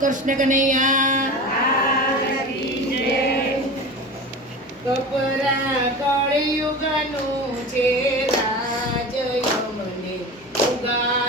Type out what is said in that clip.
કૃષ્ણ કનૈયા. કપરા કળયુગનું છે રાજ યમને ઉગા